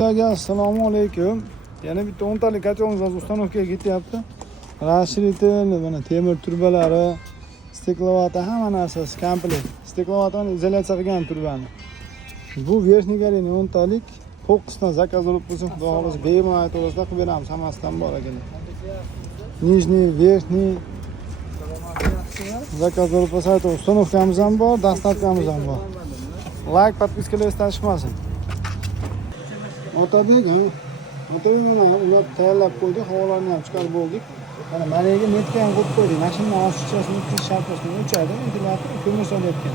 Assalomu alaykum. Yana bitta 10 talik kachog'imiz ustanovkaga ketyapti. Расширитель, mana temir turbalari, steklovata hamma narsasi komplet. Steklovatani izolyatsiya qilgan turbani. Bu верхний gareni 10 talik. Fokusdan zakaz olib bo'lsa, xudo xolasa bemalol aytavasizlar qilib beramiz, hammasidan bor ekan. Нижний, верхний zakaz olib bo'lsa, ustanovkamiz ham bor, dastlabkamiz ham bor. Like, podpiskalaringizni tashmasin. Otabek mana ular tayyorlab qo'ydi, havolarni ham chiqarib bo'ldik. Mana managa netga ham qo'yib qo'ydik. Mashina ostichasini kirish sharpasini o'chadi, ventilator ko'mir solyapti.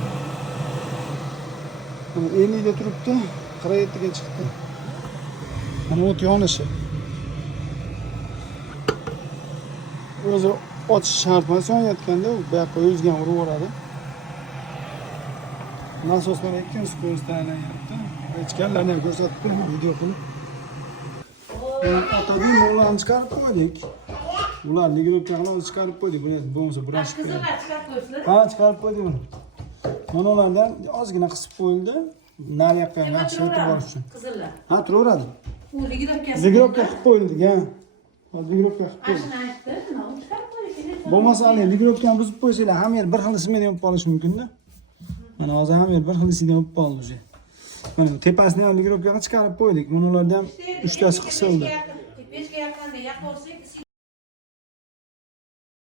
Mana 50 ga turibdi, 47 ga chiqdi. Mana o't yonishi. O'zi ochish shart emas, yonayotganda u bu yoqqa o'zgan uraveradi. Nasos mana ikkinchi ko'rsatda aylanyapti. Ichkarlarni ham ko'rsatib turib video qilib. Otabek mo'llarni chiqarib qo'ydik. Ular ligirovkalarni chiqarib qo'ydik. Buni bo'lmasa burashib qo'ydik. Ha, chiqarib qo'ydik buni. Mana ulardan ozgina qisib qo'yildi. Naryoqqa ham yaxshi o'tib borish uchun. Qizillar. Ha, turaveradi. U ligirovka qilib qo'yildi, ha. Ligirovka qilib qo'yildi. Ashuni aytdi, nima chiqarib qo'yishini. Bo'lmasa hali ligirovkani buzib qo'ysanglar, hamma yer bir xil ismini olib qolish mumkin-da. Mana hozir hamma yer bir xil ismini olib qoldi o'zi. Mana tepasini ham ligirovkaga chiqarib qo'ydik. Mana ulardan 3 tasi qisildi. Pechga yaqinda yoqib olsak,